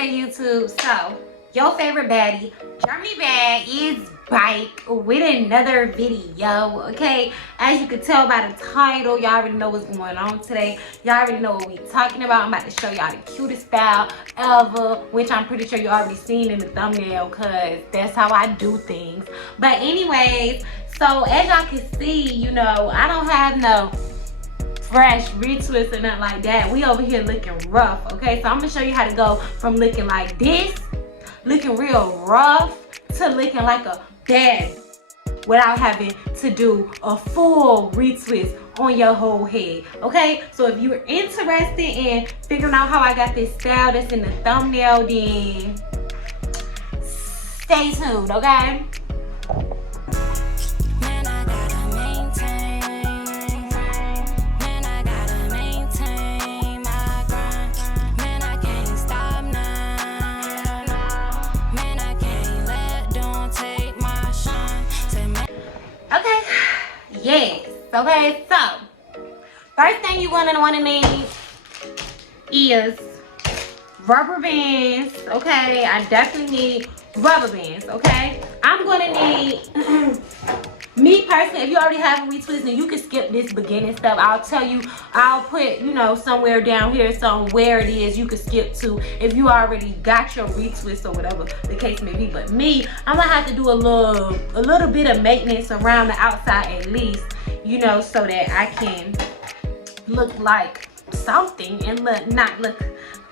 good, YouTube? So, your favorite baddie, Jeremy Bad, is back with another video, okay? As you can tell by the title, y'all already know what's going on today. Y'all already know what we talking about. I'm about to show y'all the cutest style ever, which I'm pretty sure you already seen in the thumbnail because that's how I do things. But anyways, so as y'all can see, you know, I don't have no fresh retwist or nothing like that. We over here looking rough, okay? So I'm gonna show you how to go from looking like this, looking real rough, to looking like a bad without having to do a full retwist on your whole head, okay? So if you're interested in figuring out how I got this style that's in the thumbnail, then stay tuned, okay? Yes, okay, so first thing you're gonna want to need is rubber bands, okay? I definitely need rubber bands, okay? I'm gonna need me personally, if you already have a retwist, then you can skip this beginning stuff. I'll tell you, I'll put, you know, somewhere down here somewhere it is you can skip to if you already got your retwist or whatever the case may be. But me, I'm gonna have to do a little bit of maintenance around the outside at least, you know, so that I can look like something and not look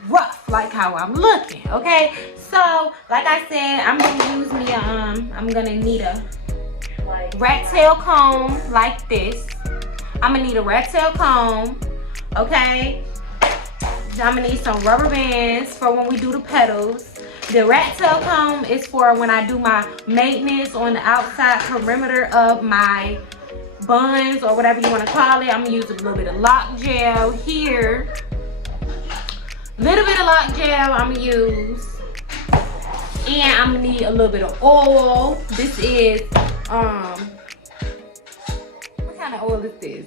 rough like how I'm looking, okay? So like I said, I'm gonna use me I'm gonna need a rat tail comb like this. I'm gonna need a rat tail comb, okay? I'm gonna need some rubber bands for when we do the petals. The rat tail comb is for when I do my maintenance on the outside perimeter of my buns or whatever you want to call it. I'm gonna use a little bit of lock gel here. Little bit of lock gel I'm gonna use. And I'm gonna need a little bit of oil. This is what kind of oil is this?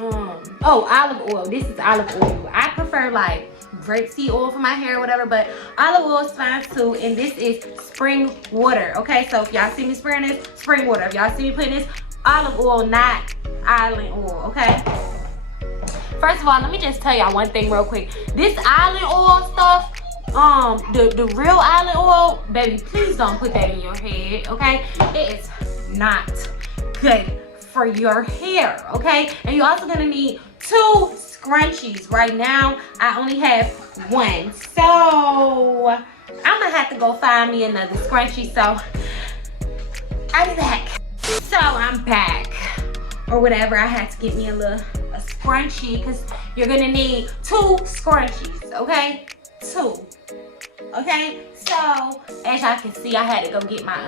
Oh, olive oil. This is olive oil. I prefer like grapeseed oil for my hair or whatever, but olive oil is fine too. And this is spring water, okay? So if y'all see me spraying this, spring water. If y'all see me putting this, olive oil, not island oil, okay? First of all, let me just tell y'all one thing real quick. This island oil stuff, the real island oil, baby, please don't put that in your head, okay? It is not good for your hair, okay? And you're also gonna need 2 scrunchies. Right now, I only have 1. So, I'm gonna have to go find me another scrunchie. So, I'll be back. So, I'm back. Or whatever, I had to get me a scrunchie because you're gonna need 2 scrunchies, okay? 2. Okay, so as y'all can see, I had to go get my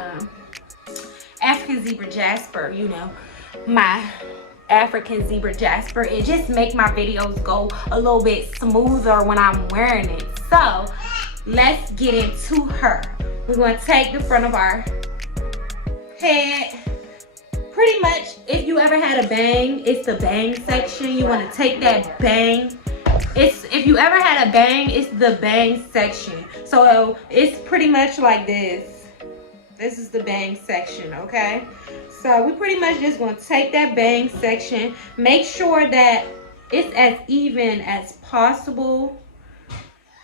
African zebra jasper, you know, my African zebra jasper. It just makes my videos go a little bit smoother when I'm wearing it. So let's get into her. We're going to take the front of our head. Pretty much, if you ever had a bang, it's the bang section. You want to take that bang. If you ever had a bang, it's the bang section. So it's pretty much like this. This is the bang section, okay? So we pretty much just gonna take that bang section, make sure that it's as even as possible,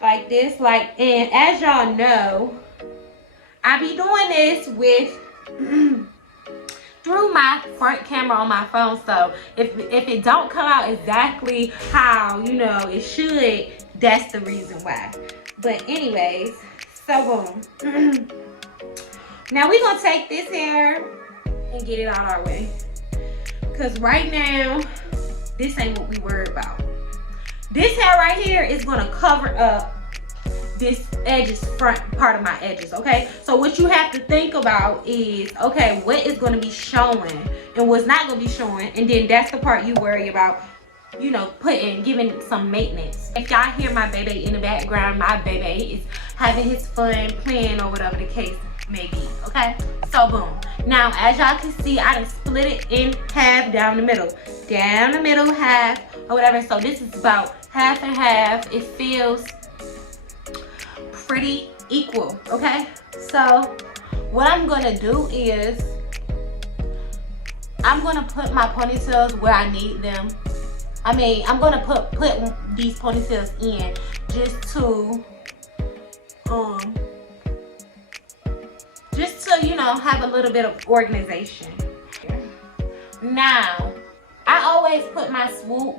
like this. And as y'all know, I be doing this with through my front camera on my phone, so if it don't come out exactly how, you know, it should, that's the reason why. But anyways, so boom. Now we're gonna take this hair and get it out our way, because right now this ain't what we worried about. This hair right here is gonna cover up this edges, front part of my edges, okay? So what you have to think about is, okay, what is going to be showing and what's not going to be showing, and then that's the part you worry about, you know, giving some maintenance. If y'all hear my baby in the background, my baby is having his fun playing or whatever the case may be, okay? So boom. Now as y'all can see, I done split it in half down the middle half or whatever. So this is about half and half. It feels pretty equal, okay? So what I'm gonna do is I'm gonna put my ponytails where I need them. I mean, I'm gonna put these ponytails in just to you know, have a little bit of organization. Now, I always put my swoop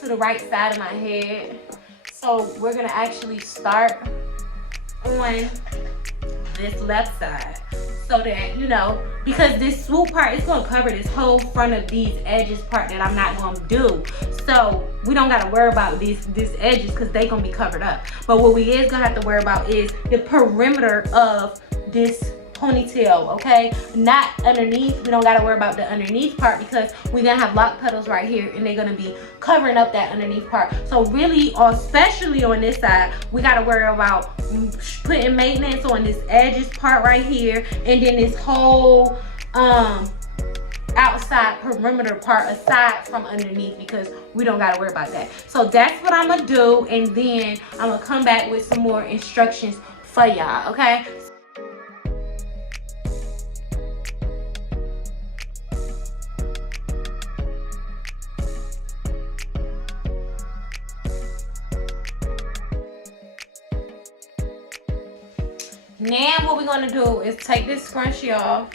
to the right side of my head. So we're gonna actually start on this left side, so that, you know, because this swoop part is gonna cover this whole front of these edges part that I'm not gonna do. So we don't gotta worry about these edges because they gonna be covered up. But what we is gonna have to worry about is the perimeter of this ponytail, okay? Not underneath. We don't gotta worry about the underneath part because we're gonna have lock petals right here and they're gonna be covering up that underneath part. So really, especially on this side, we gotta worry about putting maintenance on this edges part right here, and then this whole outside perimeter part aside from underneath, because we don't gotta worry about that. So that's what I'm gonna do, and then I'm gonna come back with some more instructions for y'all, okay? Now what we're gonna do is take this scrunchie off,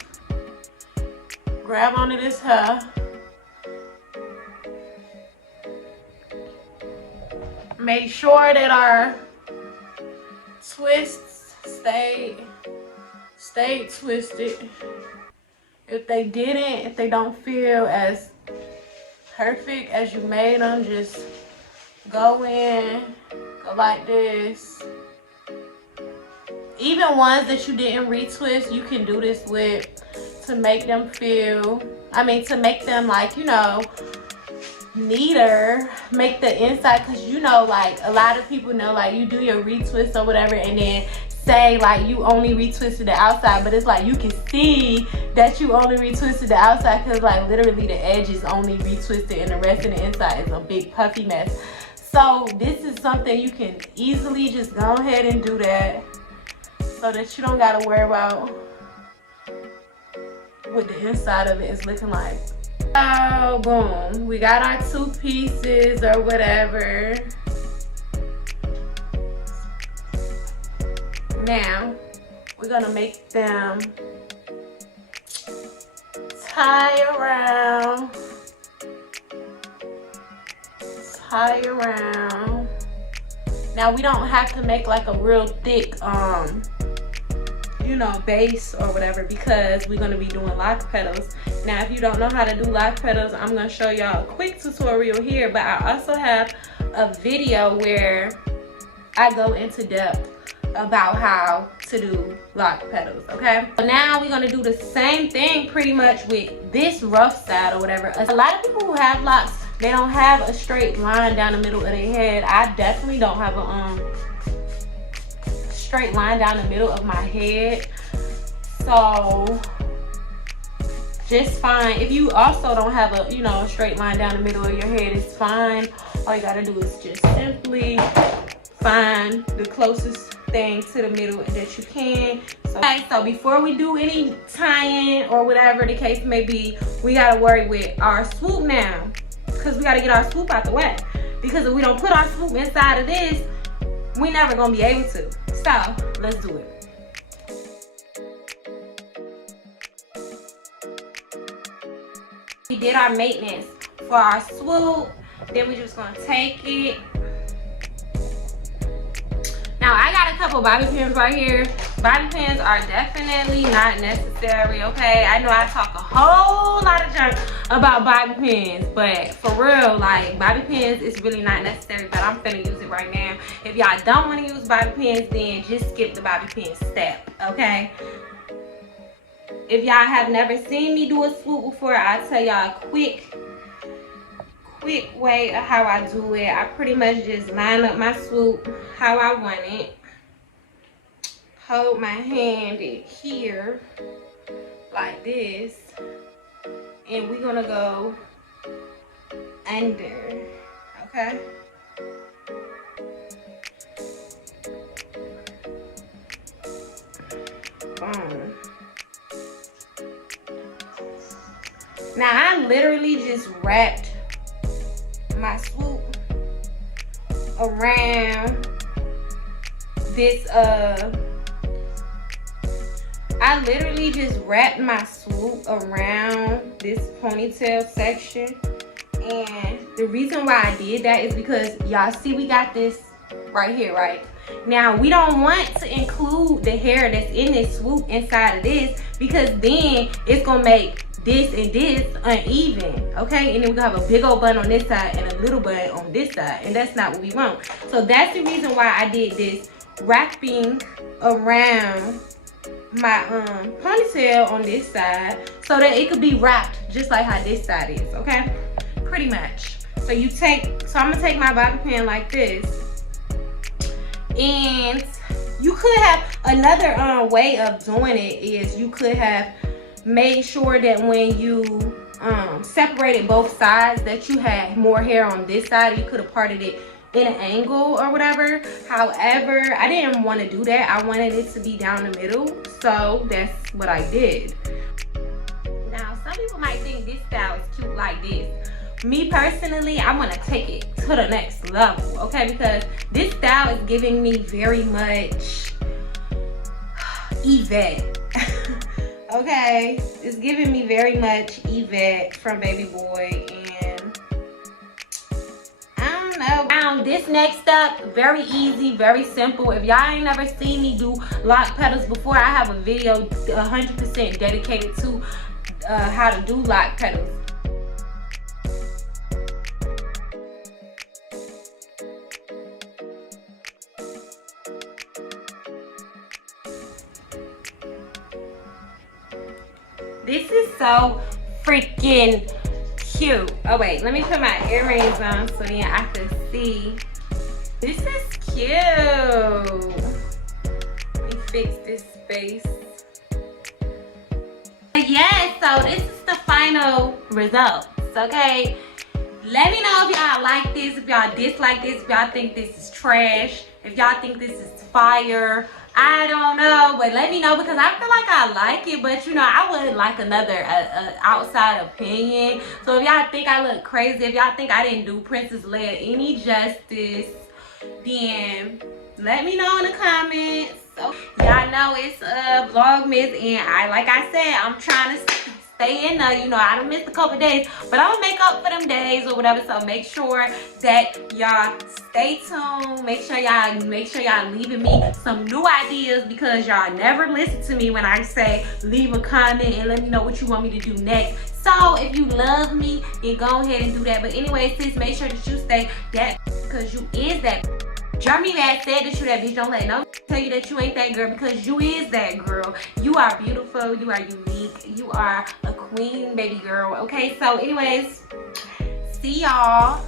grab onto this hair, make sure that our twists stay twisted. If they don't feel as perfect as you made them, just go like this. Even ones that you didn't retwist, you can do this with to make them to make them, like, you know, neater, make the inside, because, you know, like, a lot of people know, like, you do your retwist or whatever and then say like you only retwisted the outside, but it's like you can see that you only retwisted the outside because like literally the edge is only retwisted and the rest of the inside is a big puffy mess. So this is something you can easily just go ahead and do that, so that you don't gotta worry about what the inside of it is looking like. Oh, boom, we got our two pieces or whatever. Now we're gonna make them tie around. Now we don't have to make like a real thick you know, base or whatever, because we're gonna be doing lock petals. Now if you don't know how to do lock petals, I'm gonna show y'all a quick tutorial here, but I also have a video where I go into depth about how to do lock petals, okay? So now we're gonna do the same thing pretty much with this rough side or whatever. A lot of people who have locks, they don't have a straight line down the middle of their head. I definitely don't have a straight line down the middle of my head. So just fine. If you also don't have a, you know, a straight line down the middle of your head, it's fine. All you gotta do is just simply find the closest thing to the middle that you can. So, okay, so before we do any tying or whatever the case may be, we gotta worry with our swoop now, because we gotta get our swoop out the way. Because if we don't put our swoop inside of this, we never gonna be able to. So let's do it. We did our maintenance for our swoop. Then we're just gonna take it. Now I got a couple bobby pins right here. Bobby pins are definitely not necessary, okay? I know I talk a whole lot of junk about bobby pins, but for real, like, bobby pins is really not necessary, but I'm finna use it right now. If y'all don't wanna use bobby pins, then just skip the bobby pin step, okay? If y'all have never seen me do a swoop before, I'll tell y'all a quick way of how I do it. I pretty much just line up my swoop how I want it. Hold my hand in here like this, and we're gonna go under, okay? phone. Now I literally just wrapped my swoop around this I literally just wrapped my swoop around this ponytail section. And the reason why I did that is because y'all see we got this right here, right? Now we don't want to include the hair that's in this swoop inside of this, because then it's gonna make this and this uneven, okay? And then we're gonna have a big old bun on this side and a little bun on this side, and that's not what we want. So that's the reason why I did this wrapping around my ponytail on this side, so that it could be wrapped just like how this side is, okay? Pretty much. So I'm gonna take my bobby pin like this, and you could have another way of doing it is you could have made sure that when you separated both sides that you had more hair on this side. You could have parted it in an angle or whatever. However, I didn't want to do that. I wanted it to be down the middle, so that's what I did. Now some people might think this style is cute like this. Me personally, I want to take it to the next level, okay? Because this style is giving me very much Yvette. Okay, it's giving me very much Yvette from Baby Boy, and I don't know. Now this next up, very easy, very simple. If y'all ain't never seen me do Loc Petals before, I have a video 100% dedicated to how to do Loc Petals. This is so freaking cute. Oh wait, let me put my earrings on so then I can see. This is cute. Let me fix this space. Yes, so this is the final results, okay? Let me know if y'all like this, if y'all dislike this, if y'all think this is trash, if y'all think this is fire. I don't know, but let me know, because I feel like I like it, but you know, I would like another outside opinion. So if y'all think I look crazy, if y'all think I didn't do Princess Leia any justice, then let me know in the comments. So y'all know it's Vlogmas, and like I said, I'm trying to stay in there. You know, I done missed a couple days, but I'm gonna make up for them days or whatever. So make sure that y'all stay tuned. Make sure y'all leaving me some new ideas, because y'all never listen to me when I say leave a comment and let me know what you want me to do next. So if you love me, then go ahead and do that. But anyway, sis, make sure that you stay that, because you is that. Jeremy Mad said that you that bitch. Don't let no tell you that you ain't that girl, because you is that girl. You are beautiful. You are unique. You are a queen, baby girl. Okay, so anyways, see y'all